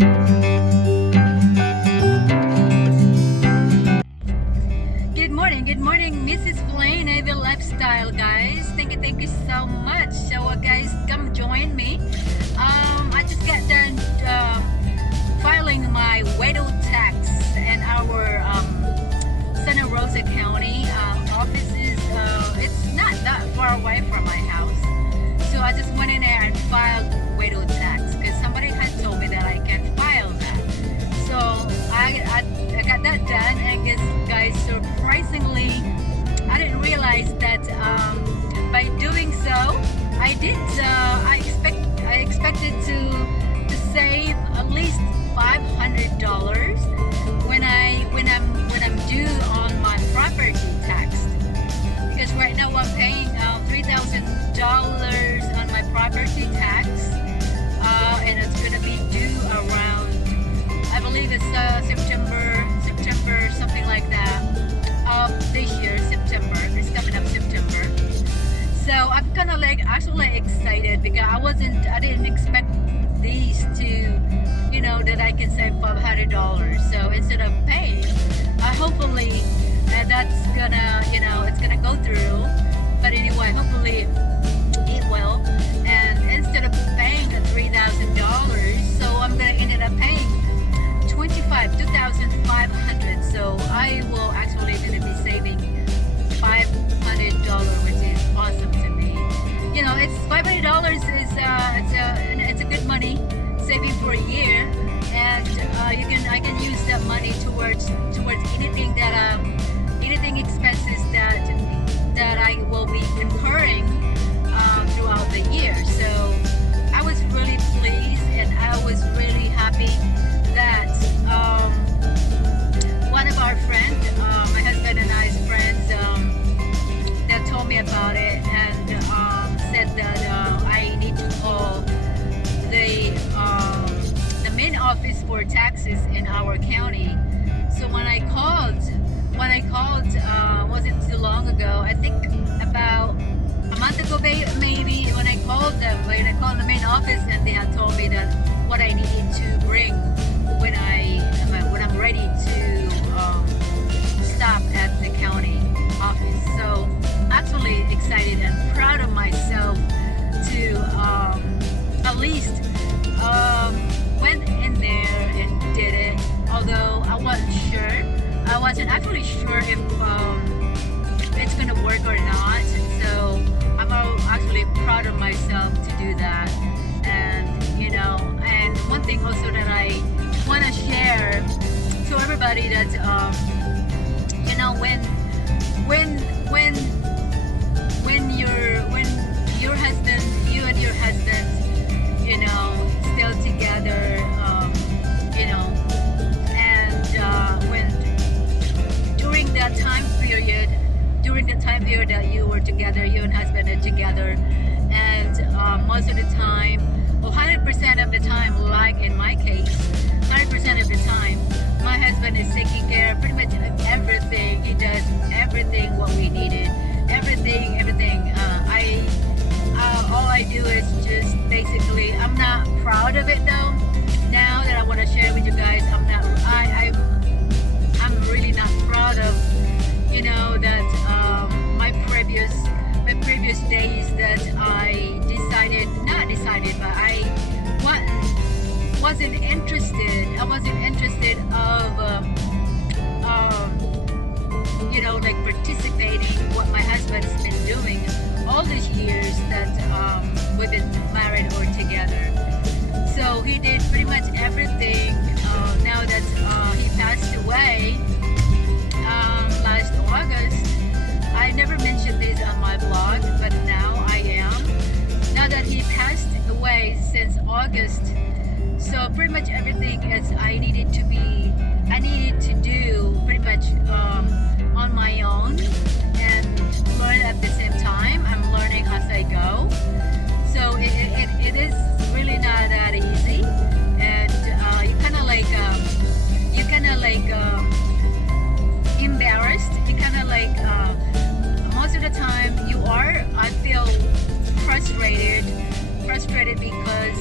Good morning, Mrs. Blaine, Navy Lifestyle, guys. Thank you so much. So, guys, come join me. I just got done filing my widow tax in our Santa Rosa County offices. It's not that far away from my house, so I just went in there and filed widow tax because somebody had told me that I can file that. So I got that done, and guys, surprisingly, I didn't realize that by doing so, I expected to save at least $500 when I'm due on my property tax, because right now I'm paying $3,000 on my property tax, and it's gonna be due around, I believe it's September, something like that, this year, September. It's coming up September. So I'm kind of like actually excited because I didn't expect these to, that I can save $500. So instead of paying, hopefully that's gonna, it's gonna go through. But anyway, hopefully it will. And instead of paying the $3,000, so I'm gonna end up paying $2,500. So I will actually gonna be saving $500, which is awesome to me. It's $500 is it's a good money saving for a year, and I can use that money towards anything anything expenses that I will be incurring throughout the year. So I was really pleased, and I was really happy that one of our friends, my husband and I's friends, that told me about it, and said that I need to call the main office for taxes in our county. So when I called, wasn't too long ago, I think about a month ago maybe, when I called the main office, and they had told me that what I needed to bring when I'm ready to stop at the county office. So actually excited and proud of myself to at least went in there and did it. Although I wasn't actually sure if it's gonna work or not. So I'm actually proud of myself to do that. And and one thing also that I want to share to everybody that you and your husband still together, and when during the time period that you were together, you and husband are together, and most of the time, or 100% of the time, like in my case, 100% of the time, my husband is taking care of pretty much everything. He does everything what we needed, everything. All I do is just basically, I'm not proud of it though. Now that I want to share with you guys, I'm really not proud of, that my previous days that I but I wasn't interested. I wasn't interested of like participating what my husband's been doing all these years that we've been married or together. So he did pretty much everything. Now that he passed away last August, I never mentioned this on my blog, but now I am. Now that he passed away since August, so pretty much everything I needed to do pretty much on my own, and learn at the same time. I'm learning as I go. So it is really not that easy, and you kind of like embarrassed. You kind of like most of the time I feel frustrated because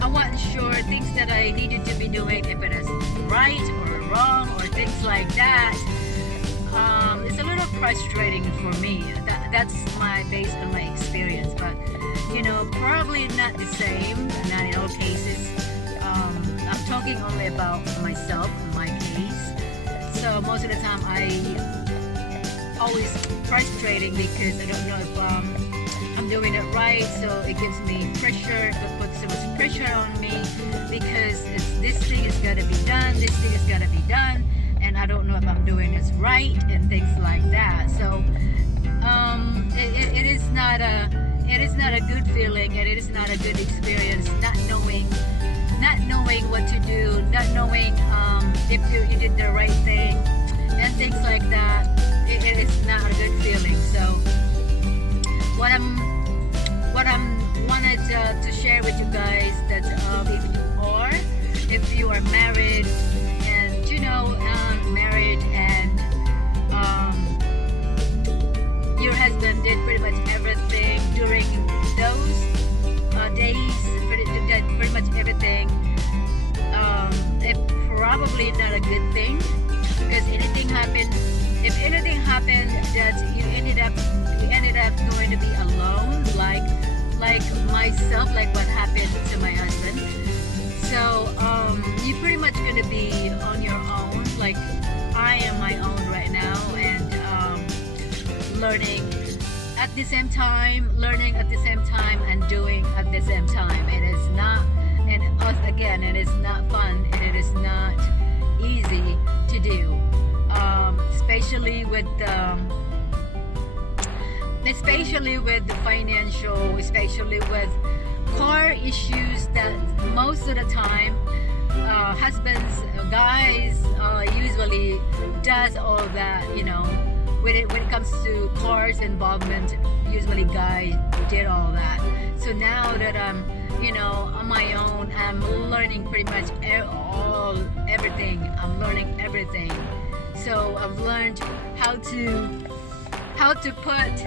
I wasn't sure things that I needed to be doing, if it is right or wrong or things like that. It's a little frustrating for me. That's based on my experience, but probably not the same, not in all cases. I'm talking only about myself, my case. So most of the time always frustrating because I don't know if I'm doing it right, so it gives me pressure, it puts so much pressure on me because this thing is gotta be done, this thing is gotta be done, and I don't know if I'm doing this right and things like that. So it is not a good feeling, and it is not a good experience not knowing what to do, not knowing if you did the right thing and things like that. It is not a good feeling. So what I'm wanted to share with you guys that if you are married and married and your husband did pretty much everything during those days, pretty much everything, it's probably not a good thing, because if anything happened that you ended up going to be alone, like myself, like what happened to my husband. So you're pretty much going to be on your own, like I am my own right now, and learning at the same time, and doing at the same time. It is not, and again, it is not fun, and it is not easy to do, especially with the financial, especially with car issues that most of the time husbands, guys usually does all that, when it comes to cars involvement, usually guys did all that. So now that I'm on my own, I'm learning pretty much everything. I'm learning everything. So I've learned how to put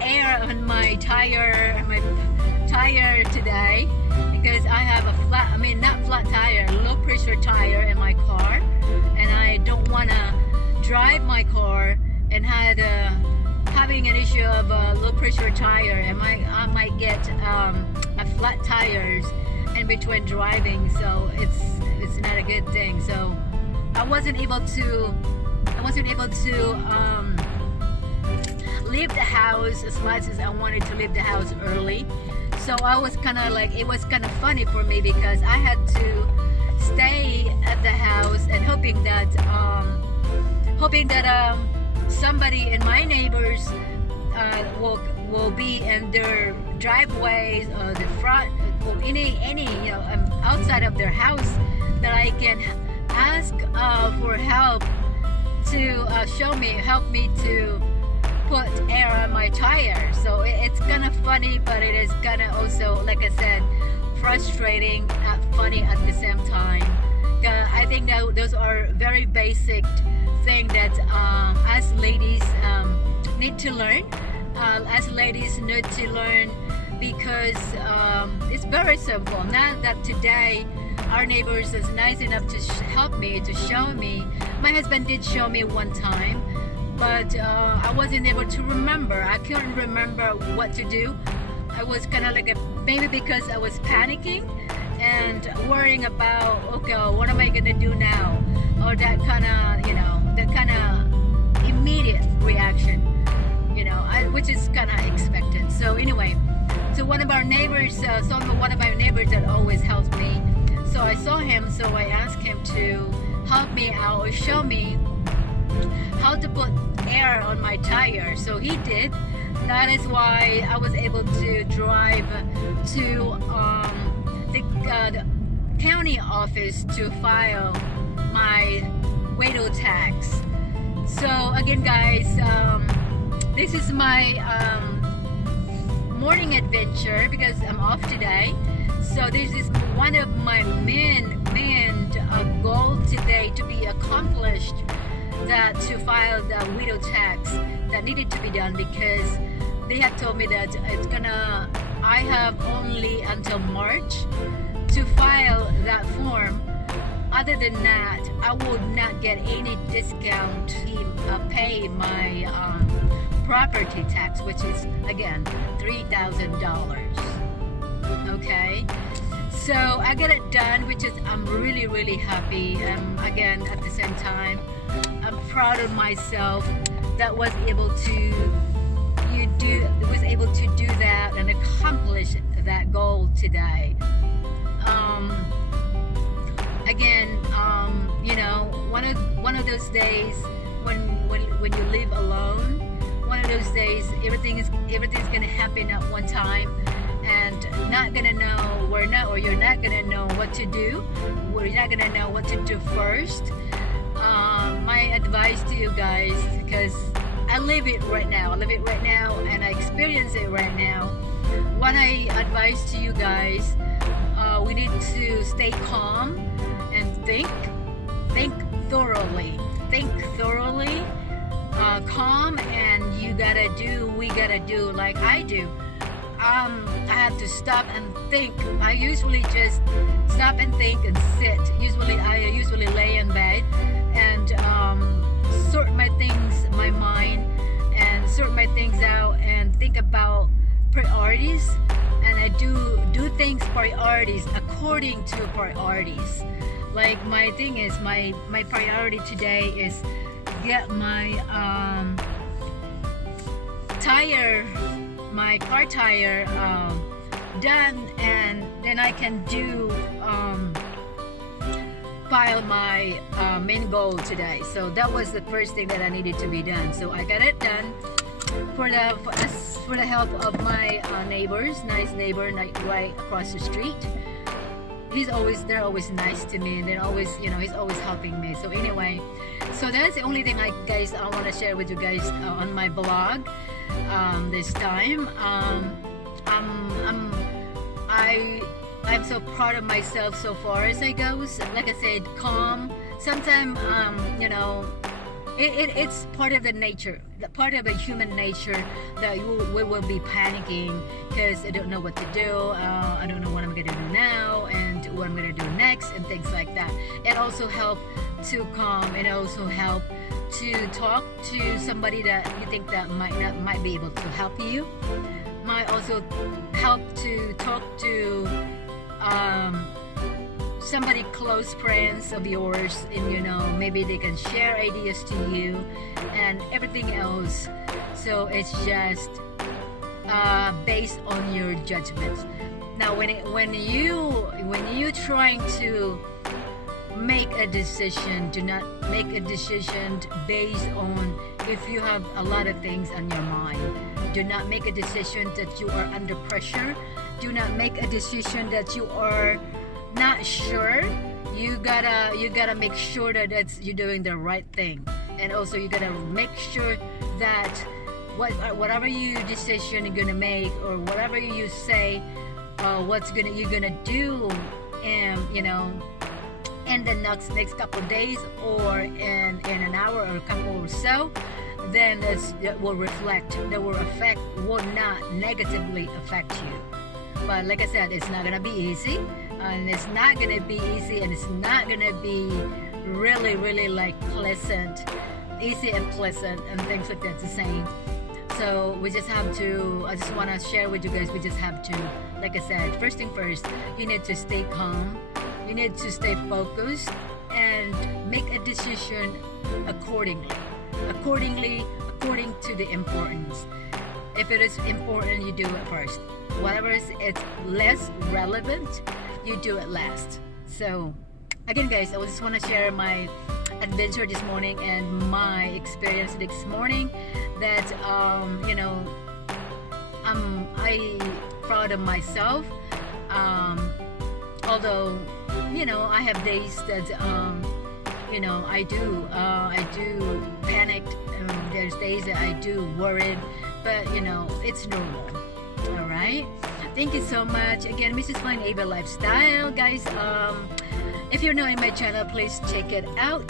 air on my tire today, because I have not flat tire, low pressure tire in my car, and I don't want to drive my car and having an issue of low pressure tire, and I might get a flat tires in between driving. So it's not a good thing. So I wasn't able to leave the house as much as I wanted to leave the house early. So I was kind of like, it was kind of funny for me, because I had to stay at the house and hoping that somebody in my neighbors will be in their driveways or the front, or any outside of their house, that I can ask for help to help me to put air on my tire. So it's kind of funny, but it is kind of also, like I said, frustrating, funny at the same time. I think that those are very basic things that as ladies need to learn. Because it's very simple. Now that today our neighbors is nice enough to help me, to show me. My husband did show me one time, but I wasn't able to remember. I couldn't remember what to do. I was kind of like maybe because I was panicking and worrying about, okay, what am I gonna do now, or that kind of immediate reaction, which is kind of expected. So anyway, so one of our neighbors that always helps me. So I saw him, so I asked him to help me out or show me how to put air on my tire. So he did. That is why I was able to drive to the county office to file my WADO tax. So again, guys, this is my morning adventure, because I'm off today. So this is one of my main goal today to be accomplished, that to file the WADO tax that needed to be done, because they have told me that I have only until March to file that form. Other than that, I would not get any discount to pay my property tax, which is again $3,000. Okay, so I got it done, which is I'm really happy. Again, at the same time, I'm proud of myself that was able to do that and accomplish that goal today. Again, you know, one of those days when you live alone, one of those days everything's gonna happen at one time, and not gonna know you're not gonna know what to do. You're not gonna know what to do first. My advice to you guys, because I live it right now, and I experience it right now. What I advise to you guys, we need to stay calm and think thoroughly, calm, and we gotta do like I do. I have to stop and think. I usually just stop and think and sit. I usually lay in bed and sort my things, my mind, and sort my things out and think about priorities. And I do things priorities according to priorities. Like my thing is my priority today is get my car tire done, and then I can do file my main goal today. So that was the first thing that I needed to be done. So I got it done for the help of my neighbors, nice neighbor right across the street. They're always nice to me, and they're always, you know, he's always helping me. So anyway, so that's the only thing I want to share with you guys on my blog this time. I'm so proud of myself so far as I goes. Like I said, calm. Sometimes you know, it's part of the nature, part of the human nature that we will be panicking because I don't know what to do. I don't know what I'm gonna do now and what I'm gonna do next and things like that. It also help to calm, and also help to talk to somebody that you think that might be able to help you. Might also help to talk to somebody close friends of yours, and you know, maybe they can share ideas to you and everything else. So it's just based on your judgment. Now when you trying to make a decision, do not make a decision based on if you have a lot of things on your mind. Do not make a decision that you are under pressure. Do not make a decision that you are not sure. You gotta make sure that you're doing the right thing, and also you gotta make sure that whatever decision you're gonna make, or whatever you say, you're gonna do, and you know, in the next couple of days, or in an hour or a couple or so, then that will not negatively affect you. But like I said, it's not gonna be easy, and it's not gonna be easy, and it's not gonna be really like pleasant, easy and pleasant, and things like that the same. So we just have to, I just want to share with you guys, we just have to, like I said, first thing first, you need to stay calm, you need to stay focused, and make a decision according to the importance. If it is important, you do it first. Whatever it's less relevant, you do it last. So again guys, I just want to share my adventure this morning and my experience this morning, that you know, I proud of myself, although you know, I have days that you know, I do panic, there's days that I do worried, but you know, it's normal. All right, thank you so much again, Mrs. Flying Ava Lifestyle, guys. If you're new in my channel, please check it out.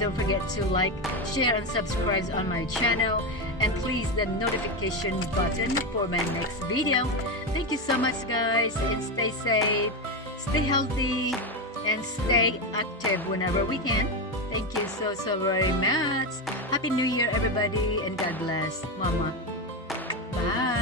Don't forget to like, share, and subscribe on my channel, and please the notification button for my next video. Thank you so much guys, and stay safe, stay healthy and stay active whenever we can. Thank you so very much. Happy New Year, everybody, and God bless. Mama. Bye.